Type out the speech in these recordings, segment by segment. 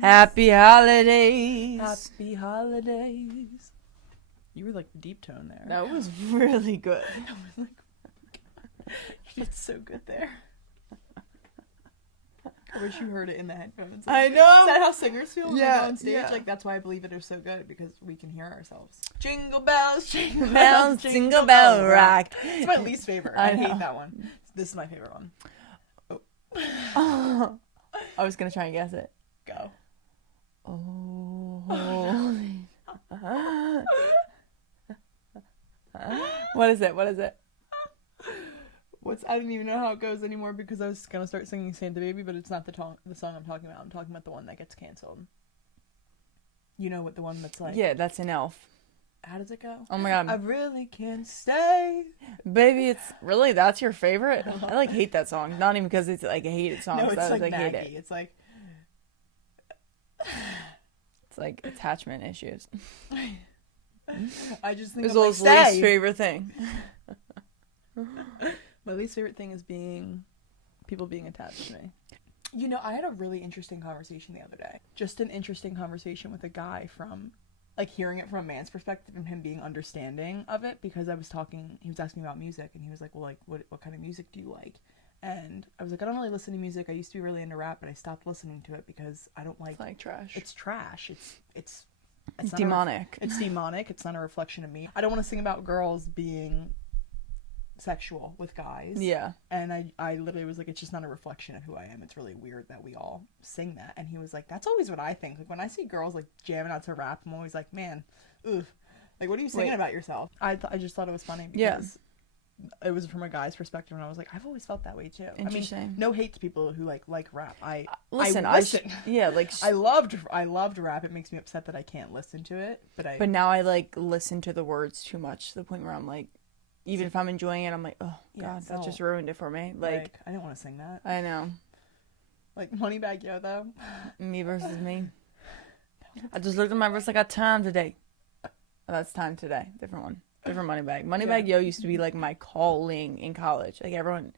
Happy holidays. Happy holidays. You were like deep tone there. That was really good. I was like, you did so good there. I wish you heard it in the headphones. I know. Is that how singers feel when they go on stage? Yeah. Like, that's why I believe it is so good, because we can hear ourselves. Jingle bells, Jingle bell rock. It's my least favorite. I hate that one. This is my favorite one. Oh. I was gonna try and guess it. Go. Oh. What is it? I don't even know how it goes anymore, because I was gonna start singing Santa Baby, but it's not the song I'm talking about. I'm talking about the one that gets canceled. You know what the one that's like? Yeah, that's an elf. How does it go? Oh my god. I really can't stay. Baby, it's really, that's your favorite? I like hate that song. Not even because it's like a hated song. No, it's I like hate Maggie. it. It's like It's like attachment issues. I just think It's I'm Lily's like, least favorite thing. My least favorite thing is people being attached to me. You know, I had a really interesting conversation the other day. Just an interesting conversation with a guy from, like, hearing it from a man's perspective and him being understanding of it, because he was asking me about music, and he was like, well, like, what kind of music do you like? And I was like, I don't really listen to music. I used to be really into rap, but I stopped listening to it because I don't like... It's like trash. It's trash. It's demonic. It's demonic. It's not a reflection of me. I don't want to sing about girls being sexual with guys. Yeah. And I literally was like, it's just not a reflection of who I am. It's really weird that we all sing that. And he was like, that's always what I think. Like, when I see girls like jamming out to rap, I'm always like, man, oof. Like, what are you singing about yourself? I just thought it was funny because it was from a guy's perspective, and I was like, I've always felt that way too. Interesting. I mean, no hate to people who like rap. I listen. Like I loved rap. It makes me upset that I can't listen to it, but now I like listen to the words too much to the point where I'm like, even if I'm enjoying it, I'm like, oh god, that just ruined it for me. Like I didn't want to sing that. I know. Like Moneybagg Yo though. Me versus me. I just looked at my wrist. I got time today. Oh, that's time today. Different one. Different Moneybagg. Moneybagg Yo used to be like my calling in college. Like everyone,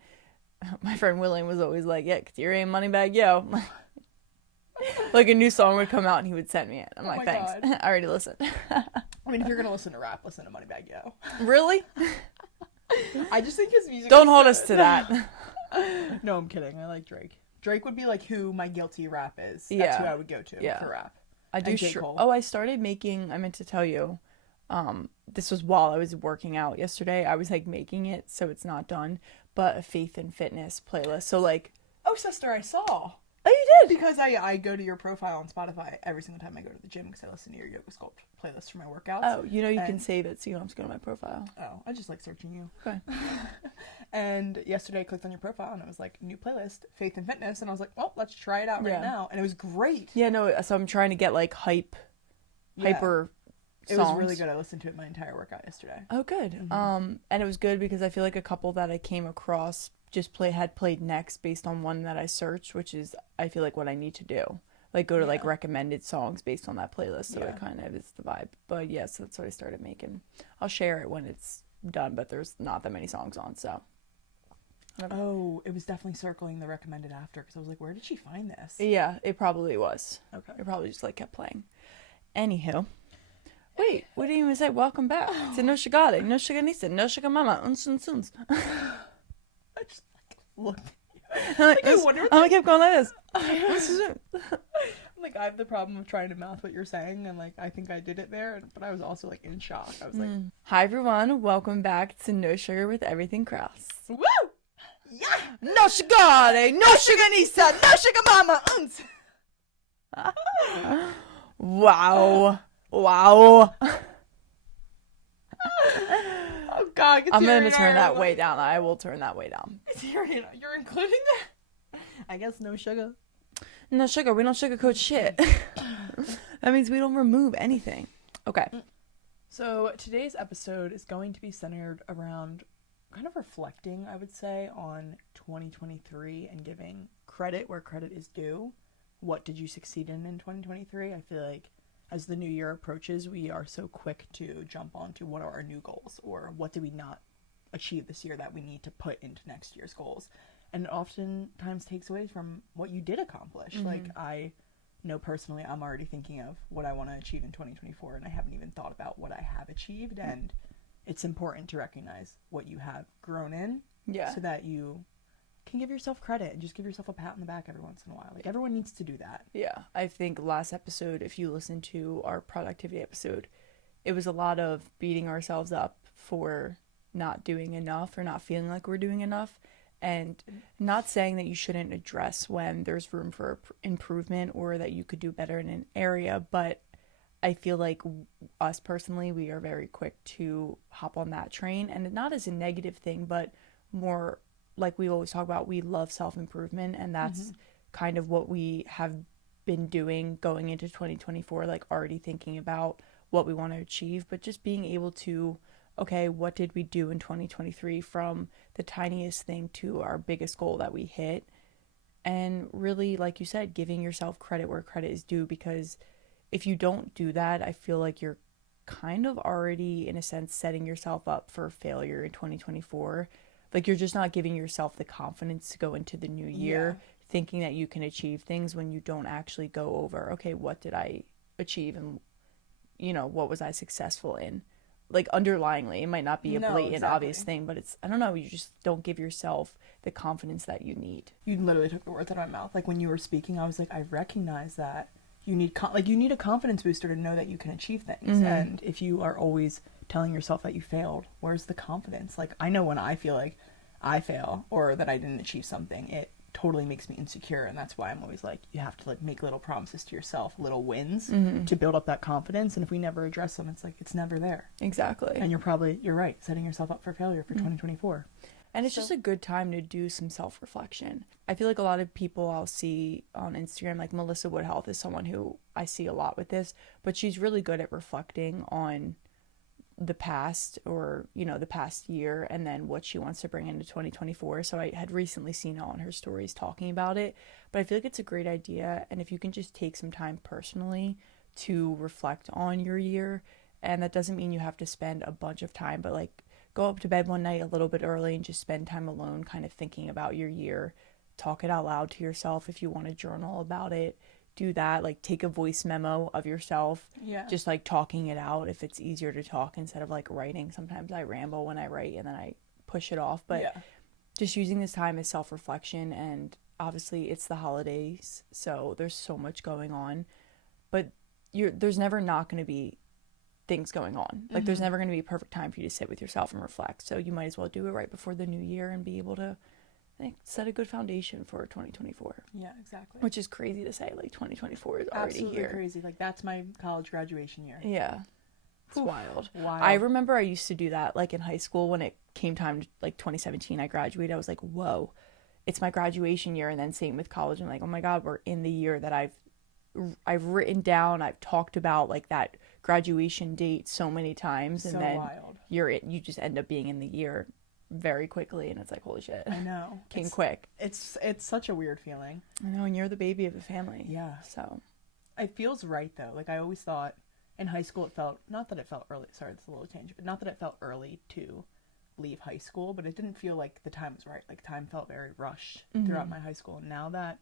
my friend William was always like, yeah, cause you're in Moneybagg Yo. Like a new song would come out and he would send me it. I'm like, thanks. I already listened. I mean, if you're gonna listen to rap, listen to Moneybagg Yo. Really? I just think his music. Don't hold us to that. No, I'm kidding. I like Drake. Drake would be like who my guilty rap is. That's who I would go to for rap. I do. I started making. I meant to tell you. This was while I was working out yesterday. I was like making it so it's not done, but a faith and fitness playlist. So like, oh sister, I saw. Oh, you did? Because I go to your profile on Spotify every single time I go to the gym, because I listen to your yoga sculpt playlist for my workouts. Oh, you can save it so you don't have to go to my profile. Oh, I just like searching you. Okay. And yesterday I clicked on your profile and it was like, new playlist, faith and fitness, and I was like, well, let's try it out right now. And it was great. Yeah, no, so I'm trying to get like hyper It songs. was really good. I listened to it my entire workout yesterday. Oh, good. Mm-hmm. And it was good because I feel like a couple that I came across had played next based on one that I searched, which is I feel like what I need to do. Like go to like recommended songs based on that playlist, so it kind of is the vibe. But yes, that's what I started making. I'll share it when it's done, but there's not that many songs on, so. Oh, it was definitely circling the recommended after, because I was like, where did she find this? Yeah, it probably was. Okay. It probably just like kept playing. Anywho. Wait, we didn't even say welcome back to No Shigare, No Shiganisa, No Shigamama, Unsuns. I just looked at you. I kept going like this. Like, I have the problem of trying to mouth what you're saying, and like I think I did it there, but I was also like in shock. I was like, hi everyone, welcome back to No Sugar with Everything Krause. Woo! Yeah! No Shigare, No Shiganisa, No Shigamama. Wow. Wow. Oh God, I'm going to turn that way down. I will turn that way down. You're including that? I guess no sugar. No sugar. We don't sugarcoat shit. That means we don't remove anything. Okay. So today's episode is going to be centered around kind of reflecting, I would say, on 2023 and giving credit where credit is due. What did you succeed in 2023? I feel like as the new year approaches, we are so quick to jump onto what are our new goals, or what did we not achieve this year that we need to put into next year's goals. And it oftentimes takes away from what you did accomplish. Like, I know personally I'm already thinking of what I want to achieve in 2024, and I haven't even thought about what I have achieved. And it's important to recognize what you have grown in, so that you can give yourself credit and just give yourself a pat on the back every once in a while. Like, everyone needs to do that. Yeah, I think last episode, if you listen to our productivity episode, it was a lot of beating ourselves up for not doing enough or not feeling like we're doing enough, and not saying that you shouldn't address when there's room for improvement or that you could do better in an area, but I feel like us personally, we are very quick to hop on that train, and not as a negative thing, but more like we always talk about, we love self-improvement, and that's kind of what we have been doing going into 2024, like already thinking about what we want to achieve, but just being able to, okay, what did we do in 2023 from the tiniest thing to our biggest goal that we hit? And really, like you said, giving yourself credit where credit is due, because if you don't do that, I feel like you're kind of already, in a sense, setting yourself up for failure in 2024. Like, you're just not giving yourself the confidence to go into the new year thinking that you can achieve things when you don't actually go over, okay, what did I achieve, and, you know, what was I successful in? Like, underlyingly, it might not be a blatant, obvious thing, but it's, I don't know, you just don't give yourself the confidence that you need. You literally took the words out of my mouth. Like, when you were speaking, I was like, I recognize that you need you need a confidence booster to know that you can achieve things. And if you are always telling yourself that you failed, where's the confidence? Like, I know when I feel like I fail or that I didn't achieve something, it totally makes me insecure, and that's why I'm always like, you have to like make little promises to yourself, little wins to build up that confidence. And if we never address them, it's like it's never there. Exactly. And you're right, setting yourself up for failure for 2024. And it's just a good time to do some self-reflection. I feel like a lot of people I'll see on Instagram, like Melissa Woodhealth is someone who I see a lot with this, but she's really good at reflecting on the past, or, you know, the past year, and then what she wants to bring into 2024. So I had recently seen on her stories talking about it, but I feel like it's a great idea. And if you can just take some time personally to reflect on your year, and that doesn't mean you have to spend a bunch of time, but like, go up to bed one night a little bit early and just spend time alone kind of thinking about your year. Talk it out loud to yourself. If you want to journal about it, do that. Like, take a voice memo of yourself. Yeah. Just like talking it out if it's easier to talk instead of like writing. Sometimes I ramble when I write and then I push it off. But just using this time as self-reflection, and obviously it's the holidays, so there's so much going on. But there's never not going to be things going on. Like, there's never going to be a perfect time for you to sit with yourself and reflect. So you might as well do it right before the new year and be able to, I think, set a good foundation for 2024. Yeah, exactly. Which is crazy to say. Like, 2024 is already Absolutely here. Crazy. Like, that's my college graduation year. Yeah. It's wild. Wild. I remember I used to do that, like, in high school when it came time to, like, 2017, I graduated. I was like, whoa, it's my graduation year. And then same with college. I'm like, oh my God, we're in the year that I've written down, I've talked about, like, that graduation date so many times, and then wild. You just end up being in the year very quickly, and it's like, holy shit, I know, came quick. It's such a weird feeling. I know, and you're the baby of the family. Yeah. So it feels right though. Like, I always thought in high school it felt, not that it felt early, sorry, that's a little change, but not that it felt early to leave high school, but it didn't feel like the time was right. Like, time felt very rushed throughout my high school. And now that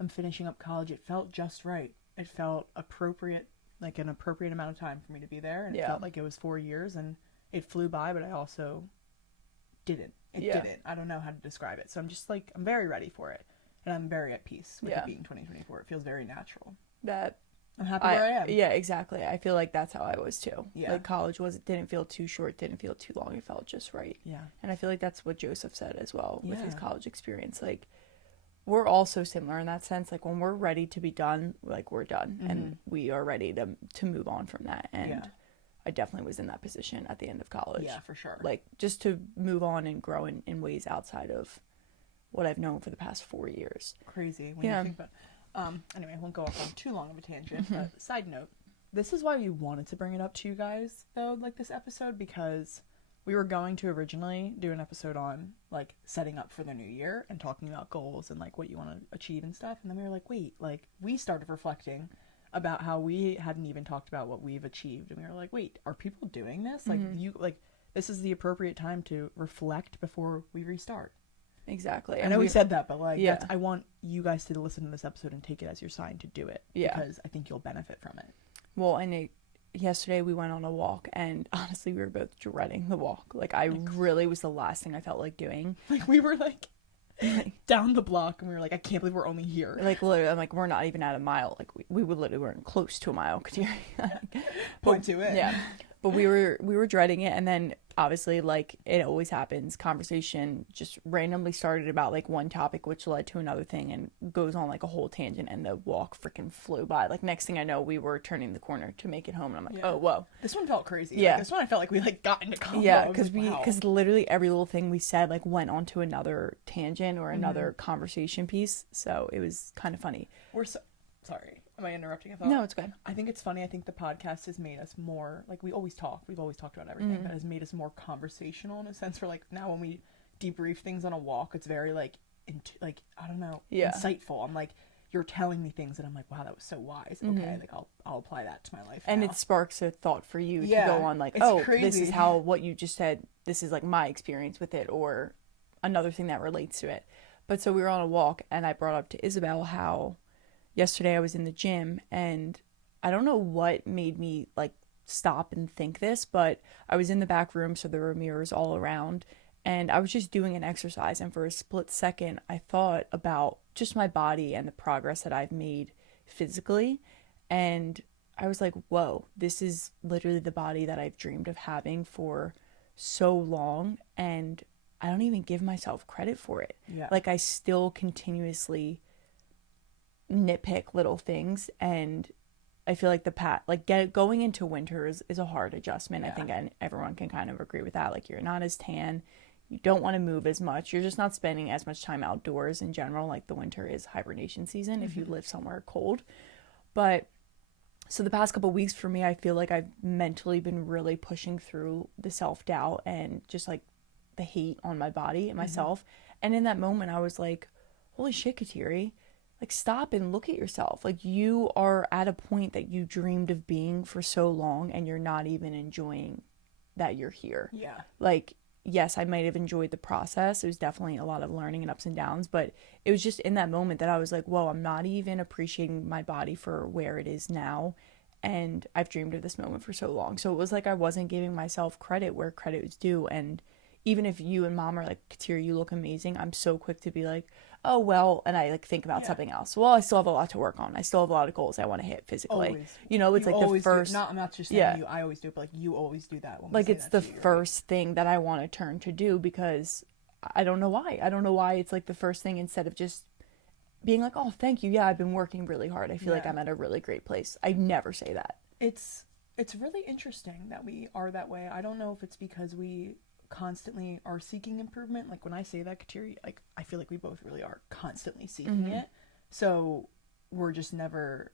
I'm finishing up college, it felt just right. It felt appropriate, like an appropriate amount of time for me to be there. And it felt like it was 4 years, and it flew by, but I also didn't. It didn't. I don't know how to describe it. So I'm just like, I'm very ready for it. And I'm very at peace with it being 2024. It feels very natural. I'm happy where I am. Yeah, exactly. I feel like that's how I was too. Yeah. Like, college didn't feel too short, didn't feel too long. It felt just right. Yeah. And I feel like that's what Joseph said as well with his college experience. Like, we're all so similar in that sense. Like, when we're ready to be done, like, we're done, and we are ready to move on from that. And I definitely was in that position at the end of college. Yeah, for sure. Like, just to move on and grow in ways outside of what I've known for the past 4 years. Crazy when you think about. Anyway, I won't go off on too long of a tangent. But side note, this is why we wanted to bring it up to you guys though, like this episode, because we were going to originally do an episode on like setting up for the new year and talking about goals and like what you want to achieve and stuff. And then we were like, wait, like, we started reflecting about how we hadn't even talked about what we've achieved. And we were like, wait, are people doing this? Like, this is the appropriate time to reflect before we restart. Exactly. I know we said that, but like, yeah. I want you guys to listen to this episode and take it as your sign to do it. Yeah. Because I think you'll benefit from it. Well, and yesterday we went on a walk, and honestly, we were both dreading the walk. Like, I really was the last thing I felt like doing. Like, we were like down the block, and we were like, I can't believe we're only here. Like, literally, I'm like, we're not even at a mile. Like, we literally weren't close to a mile. Point to it. Yeah. But we were dreading it, and then obviously, like it always happens, conversation just randomly started about like one topic, which led to another thing, and goes on like a whole tangent, and the walk freaking flew by. Like, next thing I know, we were turning the corner to make it home, and I'm like, oh whoa, this one felt crazy. Yeah, like, this one I felt like we like got into combo. Yeah, because literally every little thing we said like went on to another tangent or another conversation piece, so it was kind of funny. Sorry. Am I interrupting a thought? No, it's good. I think it's funny. I think the podcast has made us more, like, we've always talked about everything, but has made us more conversational in a sense where, like, now when we debrief things on a walk, it's very, like, I don't know, insightful. I'm like, you're telling me things and I'm like, wow, that was so wise. Okay, like, I'll apply that to my life and now. It sparks a thought for you to go on, like, oh, crazy. This is how what you just said, this is, like, my experience with it, or another thing that relates to it. But so we were on a walk, and I brought up to Isabel how yesterday I was in the gym, and I don't know what made me like stop and think this, but I was in the back room, so there were mirrors all around, and I was just doing an exercise, and for a split second I thought about just my body and the progress that I've made physically, and I was like, whoa, this is literally the body that I've dreamed of having for so long, and I don't even give myself credit for it. Like, I still continuously nitpick little things, and I feel like going into winter is a hard adjustment. I think everyone can kind of agree with that. Like, you're not as tan, you don't want to move as much, you're just not spending as much time outdoors in general. Like, the winter is hibernation season if you live somewhere cold. But so the past couple of weeks for me, I feel like I've mentally been really pushing through the self-doubt and just like the hate on my body and myself. And in that moment I was like, holy shit, Kateri, like, stop and look at yourself. Like, you are at a point that you dreamed of being for so long, and you're not even enjoying that you're here. Yeah. Like, yes, I might have enjoyed the process. It was definitely a lot of learning and ups and downs, but it was just in that moment that I was like, whoa, I'm not even appreciating my body for where it is now. And I've dreamed of this moment for so long. So it was like I wasn't giving myself credit where credit was due. And even if you and mom are like, Kateri, you look amazing, I'm so quick to be like, oh, well, and I like think about something else. Well, I still have a lot to work on. I still have a lot of goals I want to hit physically. Always. You know, it's you like the first. I'm not just saying you. I always do it, but like you always do that. When like, it's the first thing that I want to turn to do, because I don't know why. I don't know why it's like the first thing, instead of just being like, oh, thank you. Yeah, I've been working really hard. I feel like I'm at a really great place. I never say that. It's really interesting that we are that way. I don't know if it's because we constantly are seeking improvement. Like, when I say that, Kateri, like, I feel like we both really are constantly seeking it, so we're just never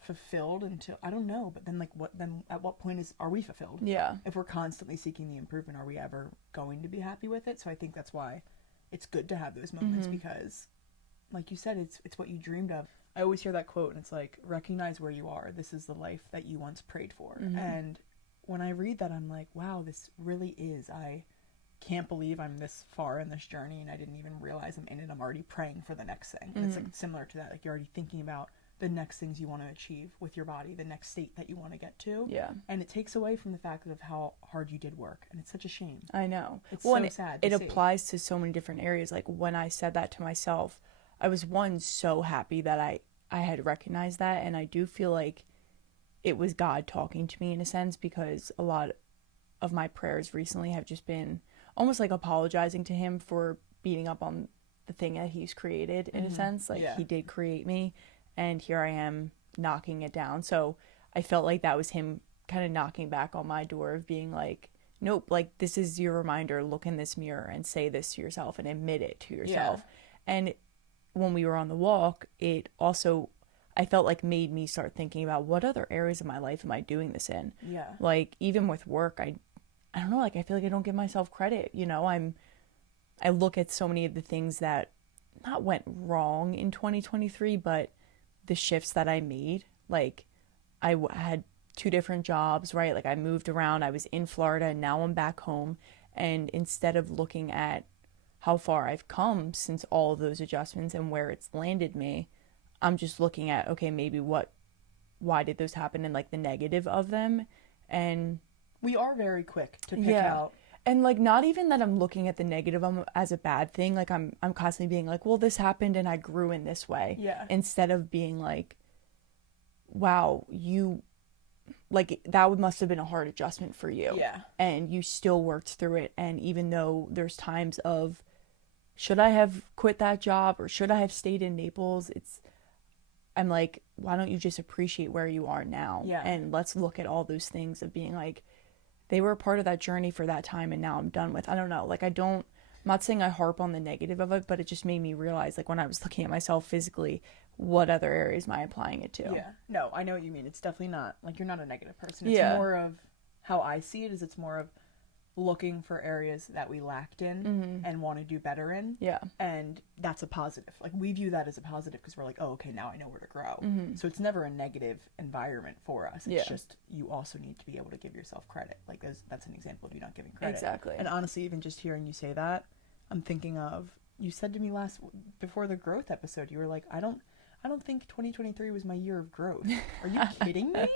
fulfilled until, I don't know, but then like at what point are we fulfilled? If we're constantly seeking the improvement, are we ever going to be happy with it? So I think that's why it's good to have those moments, because like you said, it's what you dreamed of. I always hear that quote, and it's like, recognize where you are. This is the life that you once prayed for. And when I read that, I'm like, wow, this really is. I can't believe I'm this far in this journey, and I didn't even realize I'm in it. I'm already praying for the next thing. And it's like similar to that. Like, you're already thinking about the next things you want to achieve with your body, the next state that you want to get to. And it takes away from the fact of how hard you did work. And it's such a shame. I know. It's so sad. It applies to so many different areas. Like, when I said that to myself, I was so happy that I had recognized that. And I do feel like it was God talking to me in a sense, because a lot of my prayers recently have just been almost like apologizing to him for beating up on the thing that he's created in a sense. Like, he did create me, and here I am knocking it down. So I felt like that was him kind of knocking back on my door of being like, nope, like, this is your reminder. Look in this mirror and say this to yourself and admit it to yourself. And when we were on the walk, it also, I felt like, made me start thinking about what other areas of my life am I doing this in? Like, even with work, I don't know, like, I feel like I don't give myself credit. You know, I look at so many of the things that not went wrong in 2023, but the shifts that I made. Like, I had 2 different jobs, right? Like, I moved around, I was in Florida, and now I'm back home. And instead of looking at how far I've come since all of those adjustments and where it's landed me, I'm just looking at, okay, maybe why did those happen and like the negative of them. And we are very quick to pick out. And like, not even that I'm looking at the negative as a bad thing. Like I'm constantly being like, well, this happened and I grew in this way. Yeah. Instead of being like, wow, like that must have been a hard adjustment for you. Yeah. And you still worked through it. And even though there's times of, should I have quit that job or should I have stayed in Naples? I'm like, why don't you just appreciate where you are now? Yeah. And let's look at all those things of being like, they were a part of that journey for that time and now I'm done with. I don't know. Like I'm not saying I harp on the negative of it, but it just made me realize, like, when I was looking at myself physically, what other areas am I applying it to? Yeah. No, I know what you mean. It's definitely not, like, you're not a negative person. It's more of, how I see it is it's more of looking for areas that we lacked in and want to do better in. Yeah. And that's a positive. Like, we view that as a positive because we're like, oh, okay, now I know where to grow. So it's never a negative environment for us. It's just, you also need to be able to give yourself credit. Like, that's an example of you not giving credit. Exactly. And honestly, even just hearing you say that, I'm thinking of, you said to me before the growth episode, you were like, I don't think 2023 was my year of growth. Are you kidding me?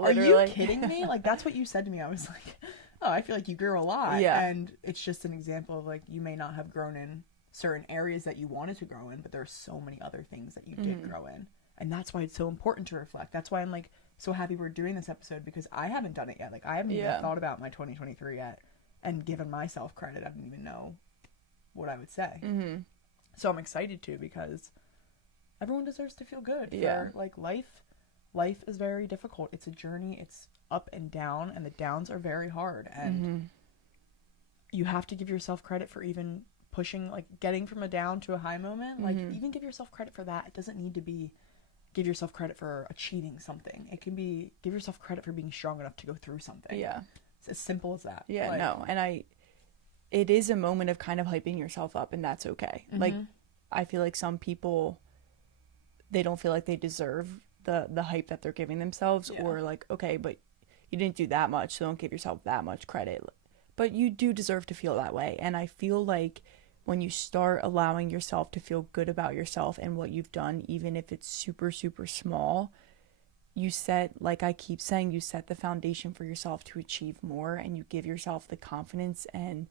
Are you kidding me? Like, that's what you said to me. I was like, oh, I feel like you grew a lot. Yeah. And it's just an example of, like, you may not have grown in certain areas that you wanted to grow in, but there are so many other things that you did grow in. And that's why it's so important to reflect. That's why I'm, like, so happy we're doing this episode, because I haven't done it yet. Like, I haven't even thought about my 2023 yet and given myself credit. I didn't even know what I would say. So I'm excited to, because everyone deserves to feel good. Like, life is very difficult. It's a journey. It's up and down, and the downs are very hard. And you have to give yourself credit for even pushing, like, getting from a down to a high moment. Like, even give yourself credit for that. It doesn't need to be give yourself credit for achieving something. It can be give yourself credit for being strong enough to go through something. Yeah. It's as simple as that. Yeah, like, no. And it is a moment of kind of hyping yourself up, and that's okay. Like, I feel like some people, they don't feel like they deserve the hype that they're giving themselves, or like, okay, but you didn't do that much, so don't give yourself that much credit. But you do deserve to feel that way. And I feel like when you start allowing yourself to feel good about yourself and what you've done, even if it's super, super small, you set, like I keep saying, you set the foundation for yourself to achieve more, and you give yourself the confidence and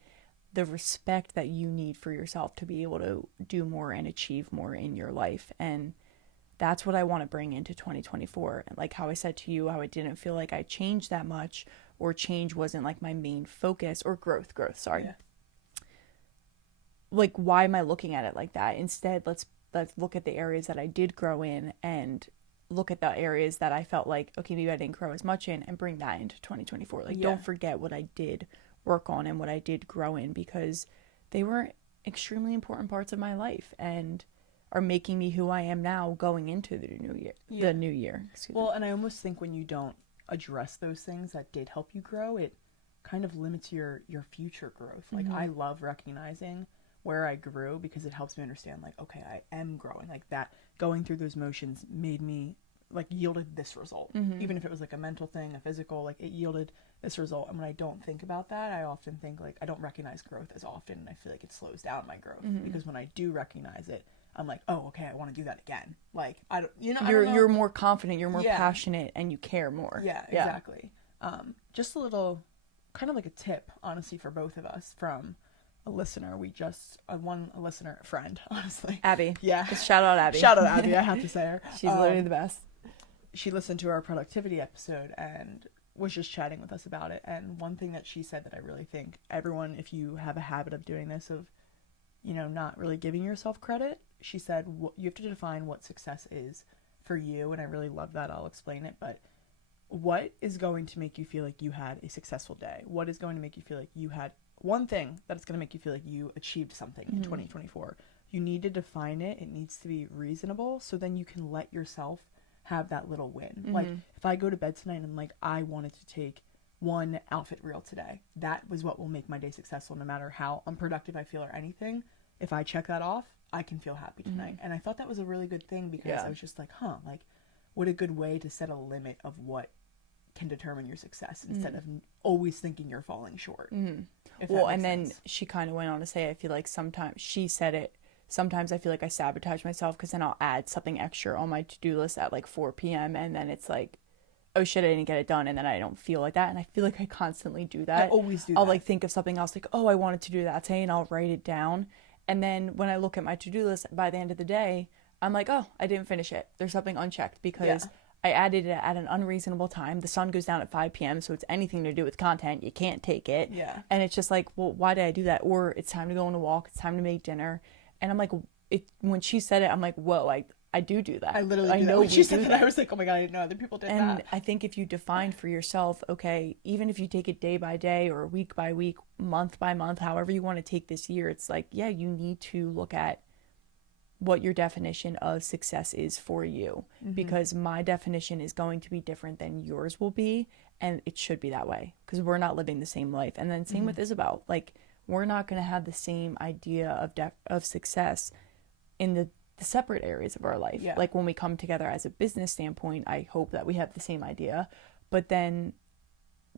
the respect that you need for yourself to be able to do more and achieve more in your life. And that's what I want to bring into 2024. Like how I said to you, how I didn't feel like I changed that much, or change wasn't like my main focus, or growth, sorry. Yeah. Like, why am I looking at it like that? Instead, let's look at the areas that I did grow in, and look at the areas that I felt like, okay, maybe I didn't grow as much in, and bring that into 2024. Like, don't forget what I did work on and what I did grow in, because they were extremely important parts of my life and are making me who I am now going into the new year. Yeah. The new year. Well, and I almost think when you don't address those things that did help you grow, it kind of limits your future growth. Like, I love recognizing where I grew, because it helps me understand, like, okay, I am growing. Like, that going through those motions made me, like, yielded this result. Even if it was like a mental thing, a physical, like, it yielded this result. And when I don't think about that, I often think, like, I don't recognize growth as often, and I feel like it slows down my growth. Because when I do recognize it, I'm like, oh, okay, I want to do that again. Like, I don't, you know, you're more confident, you're more passionate, and you care more. Yeah, exactly. Just a little, kind of like a tip, honestly, for both of us from a listener. We just a listener friend, honestly, Abby. Yeah, just shout out Abby. Shout out Abby. I have to say her. She's literally the best. She listened to our productivity episode and was just chatting with us about it. And one thing that she said that I really think everyone, if you have a habit of doing this, of, you know, not really giving yourself credit, she said you have to define what success is for you. And I really love that. I'll explain it. But what is going to make you feel like you had a successful day? What is going to make you feel like you had one thing that's going to make you feel like you achieved something in 2024? You need to define it. It needs to be reasonable, so then you can let yourself have that little win. Like, if I go to bed tonight and I'm like, I wanted to take one outfit reel today, that was what will make my day successful, no matter how unproductive I feel or anything. If I check that off, I can feel happy tonight. And I thought that was a really good thing, because I was just like, like, what a good way to set a limit of what can determine your success instead of always thinking you're falling short. Well, and then she kind of went on to say, I feel like sometimes, she said it, sometimes I feel like I sabotage myself because then I'll add something extra on my to-do list at like 4 p.m. and then it's like, oh shit, I didn't get it done, and then I don't feel like that, and I feel like I constantly do that. I always do I'll that. like think of something else, like, oh, I wanted to do that today, and I'll write it down, and then when I look at my to-do list by the end of the day, I'm like, oh, I didn't finish it. There's something unchecked because I added it at an unreasonable time. The sun goes down at 5 p.m., so it's anything to do with content. You can't take it. Yeah. And it's just like, well, why did I do that? Or it's time to go on a walk. It's time to make dinner. And I'm like, when she said it, I'm like, whoa, I do that. I literally do know that. When she said that. that, I was like, oh my God, I didn't know other people did that. And I think if you define for yourself, okay, even if you take it day by day or week by week, month by month, however you want to take this year, it's like, yeah, you need to look at what your definition of success is for you, because my definition is going to be different than yours will be, and it should be that way because we're not living the same life. And then same with Isabel, like we're not going to have the same idea of success in the separate areas of our life. Like when we come together as a business standpoint, I hope that we have the same idea, but then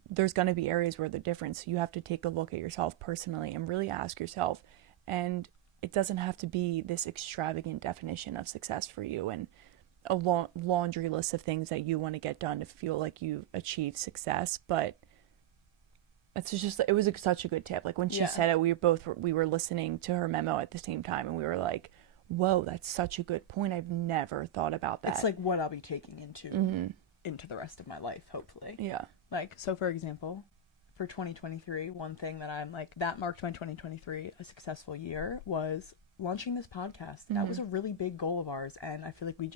there's going to be areas where they're different, so you have to take a look at yourself personally and really ask yourself. And it doesn't have to be this extravagant definition of success for you and a laundry list of things that you want to get done to feel like you achieved success. But it's just, it was such a good tip. Like when she said it, we were listening to her memo at the same time, and we were like, whoa, that's such a good point. I've never thought about that. It's like what I'll be taking into the rest of my life, hopefully. Yeah. Like, so for example, for 2023, one thing that I'm like, that marked my 2023 a successful year was launching this podcast. That was a really big goal of ours, and I feel like we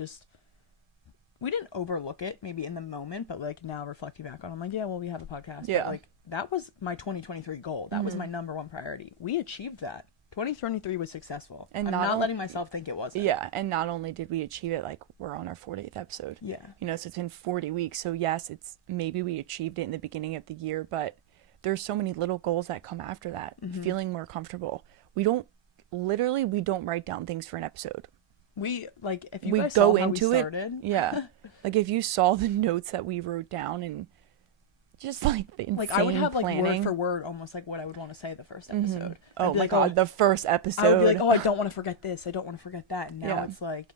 didn't overlook it maybe in the moment, but like now reflecting back on, I'm like, yeah, well, we have a podcast. Yeah. But like that was my 2023 goal. That was my number one priority. We achieved that. 2023 was successful. And I'm not letting myself think it wasn't. Yeah, and not only did we achieve it, like we're on our 40th episode. Yeah. You know, so it's been 40 weeks. So yes, it's maybe we achieved it in the beginning of the year, but there's so many little goals that come after that. Feeling more comfortable. We don't write down things for an episode. We, like, if you we guys go saw how into we started. Yeah. Like if you saw the notes that we wrote down and just like the insane like I would have planning. like word for word almost like what I would want to say the first episode. Oh my God, the first episode. I would be like, oh, I don't want to forget this. I don't want to forget that. And now it's like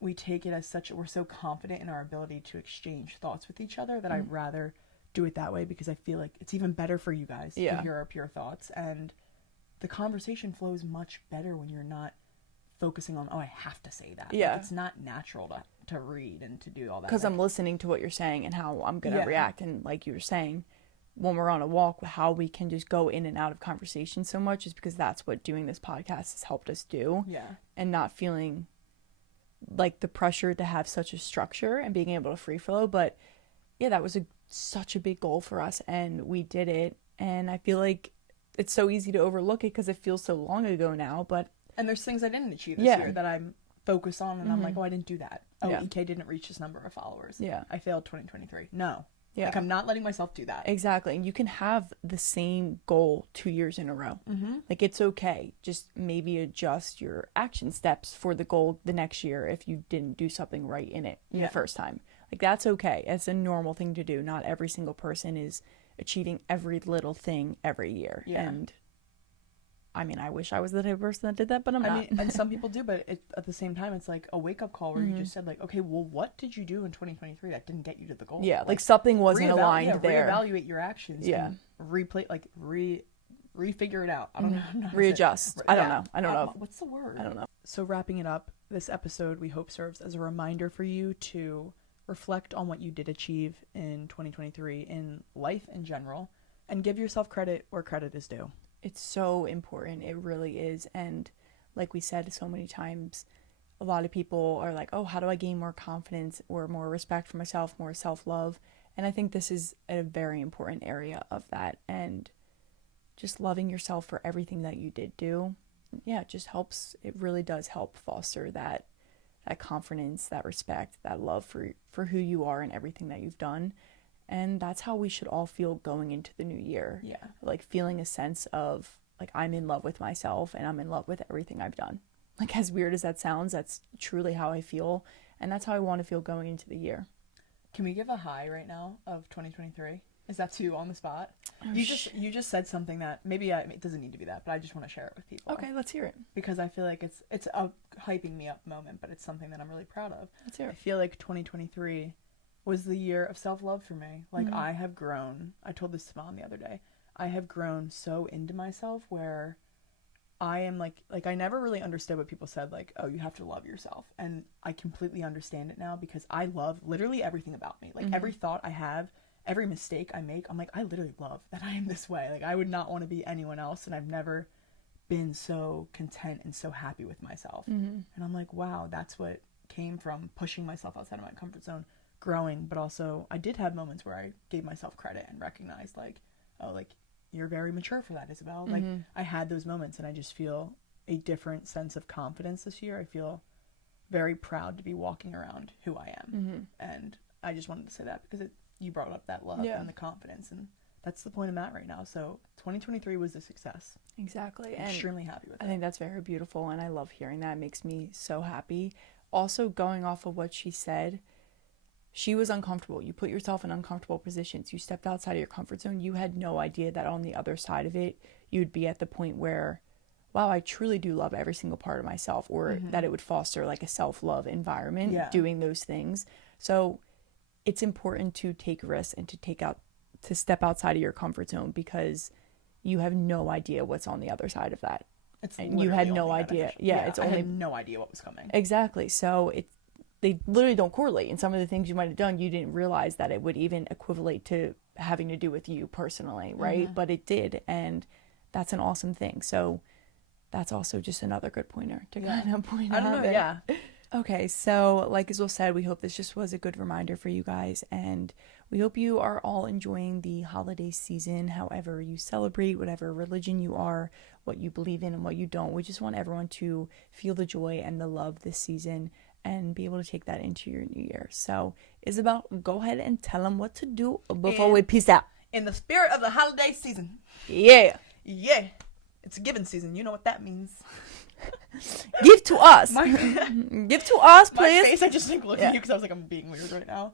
we take it as such, we're so confident in our ability to exchange thoughts with each other that I'd rather do it that way, because I feel like it's even better for you guys to hear our pure thoughts, and the conversation flows much better when you're not focusing on, oh, I have to say that. Yeah. Like, it's not natural to read and to do all that. Because I'm listening to what you're saying and how I'm going to react. And like you were saying, when we're on a walk, how we can just go in and out of conversation so much is because that's what doing this podcast has helped us do. Yeah. And not feeling like the pressure to have such a structure and being able to free flow. But yeah, that was such a big goal for us, and we did it. And I feel like it's so easy to overlook it because it feels so long ago now. And there's things I didn't achieve this year that I'm focused on, and I'm like, oh, I didn't do that. Oh, EK didn't reach this number of followers. Yeah. I failed 2023. No. Yeah. Like, I'm not letting myself do that. Exactly. And you can have the same goal 2 years in a row. Like, it's okay. Just maybe adjust your action steps for the goal the next year if you didn't do something right in it the first time. Like, that's okay. It's a normal thing to do. Not every single person is achieving every little thing every year. Yeah. And I mean, I wish I was the type of person that did that, but I'm not. I mean, and some people do, but at the same time, it's like a wake-up call where you just said, like, okay, well, what did you do in 2023 that didn't get you to the goal? Yeah, like something wasn't aligned there. Reevaluate your actions. Yeah. And refigure it out. I don't know. Readjust. I don't know. What's the word? I don't know. So wrapping it up, this episode we hope serves as a reminder for you to reflect on what you did achieve in 2023 in life in general, and give yourself credit where credit is due. It's so important. It really is. And like we said so many times, a lot of people are like, oh, how do I gain more confidence or more respect for myself, more self-love? And I think this is a very important area of that. And just loving yourself for everything that you did do, it just helps. It really does help foster that confidence, that respect, that love for who you are and everything that you've done. And that's how we should all feel going into the new year. Yeah. Like feeling a sense of like, I'm in love with myself and I'm in love with everything I've done. Like, as weird as that sounds, that's truly how I feel. And that's how I want to feel going into the year. Can we give a high right now of 2023? Is that too on the spot? You just said something that maybe it doesn't need to be that, but I just want to share it with people. Okay, let's hear it. Because I feel like it's a hyping me up moment, but it's something that I'm really proud of. Let's hear it. I feel like 2023 was the year of self-love for me. Like, I have grown. I told this to Mom the other day. I have grown so into myself where I am like I never really understood what people said, like, oh, you have to love yourself. And I completely understand it now because I love literally everything about me. Like, every thought I have, every mistake I make, I'm like, I literally love that I am this way. Like, I would not want to be anyone else. And I've never been so content and so happy with myself. And I'm like, wow, that's what came from pushing myself outside of my comfort zone, growing. But also I did have moments where I gave myself credit and recognized, like, oh, like, you're very mature for that, Isabel. Like, I had those moments, and I just feel a different sense of confidence this year. I feel very proud to be walking around who I am. And I just wanted to say that because you brought up that love and the confidence, and that's the point I'm at right now. So 2023 was a success. Exactly. I'm extremely happy with it. I think that's very beautiful, and I love hearing that. It makes me so happy. Also, going off of what she said, she was uncomfortable. You put yourself in uncomfortable positions. You stepped outside of your comfort zone. You had no idea that on the other side of it, you'd be at the point where, wow, I truly do love every single part of myself, or that it would foster like a self-love environment doing those things. So it's important to take risks and to step outside of your comfort zone because you have no idea what's on the other side of that. And you had no idea. I had no idea what was coming. Exactly. So they literally don't correlate. And some of the things you might have done, you didn't realize that it would even equivalate to having to do with you personally, right? But it did, and that's an awesome thing. So that's also just another good pointer to kind of point out. I don't know, Okay, so like Isabel said, we hope this just was a good reminder for you guys, and we hope you are all enjoying the holiday season, however you celebrate, whatever religion you are, what you believe in and what you don't. We just want everyone to feel the joy and the love this season and be able to take that into your new year. So, Isabel, go ahead and tell them what to do before we peace out. In the spirit of the holiday season. Yeah. Yeah. It's a giving season. You know what that means. Give to us. Give to us, please. My face, I just think looking at you because I was like, I'm being weird right now.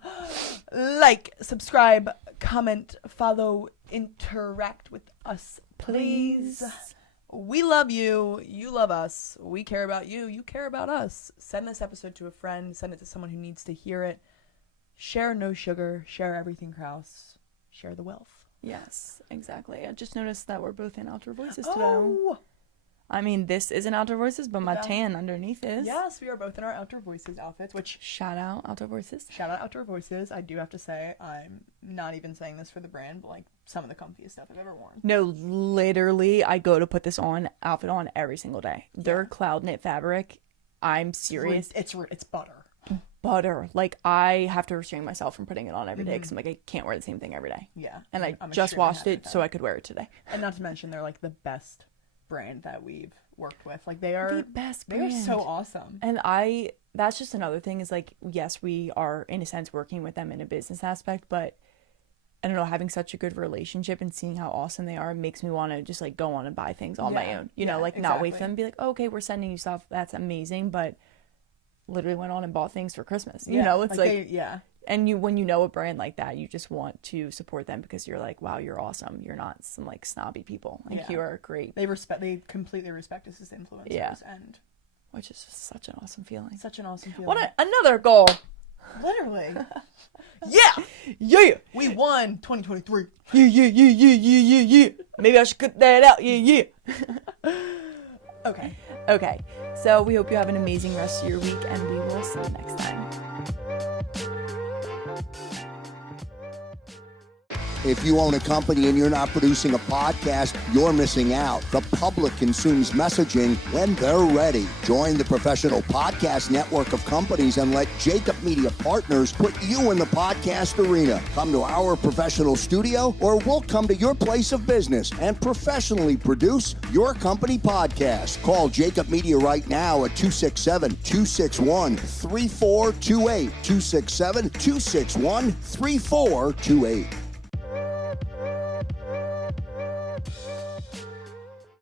Like, subscribe, comment, follow, interact with us, please. We love you. You love us. We care about you. You care about us. Send this episode to a friend. Send it to someone who needs to hear it. Share no sugar. Share everything Krause. Share the wealth. Yes, exactly. I just noticed that we're both in Outdoor Voices today. Oh! I mean, this isn't Outdoor Voices, but my tan underneath is. Yes, we are both in our Outdoor Voices outfits, which... Shout out Outdoor Voices. Shout out Outdoor Voices. I do have to say, I'm not even saying this for the brand, but like some of the comfiest stuff I've ever worn. No, literally, I go to put this outfit on every single day. Their cloud knit fabric, I'm serious. It's butter. Butter. Like, I have to restrain myself from putting it on every day because I'm like, I can't wear the same thing every day. Yeah. And I just washed it so I could wear it today. And not to mention, they're like the best brand that we've worked with. Like, they are the best brand. They are so awesome. And that's just another thing is like, yes, we are in a sense working with them in a business aspect, but I don't know, having such a good relationship and seeing how awesome they are makes me want to just like go on and buy things on my own, you know, like not wait for them to be like, oh, okay, we're sending you stuff. That's amazing. But literally went on and bought things for Christmas, you know, it's like and when you know a brand like that, you just want to support them because you're like, wow, you're awesome. You're not some like snobby people. Like you are great. They completely respect us as influencers, and which is just such an awesome feeling. Such an awesome feeling. What another goal. Literally. Yeah. We won 2023. Yeah. Maybe I should cut that out. Yeah. Okay. So we hope you have an amazing rest of your week, and we will see you next time. If you own a company and you're not producing a podcast, you're missing out. The public consumes messaging when they're ready. Join the professional podcast network of companies and let Jacob Media Partners put you in the podcast arena. Come to our professional studio, or we'll come to your place of business and professionally produce your company podcast. Call Jacob Media right now at 267-261-3428. 267-261-3428.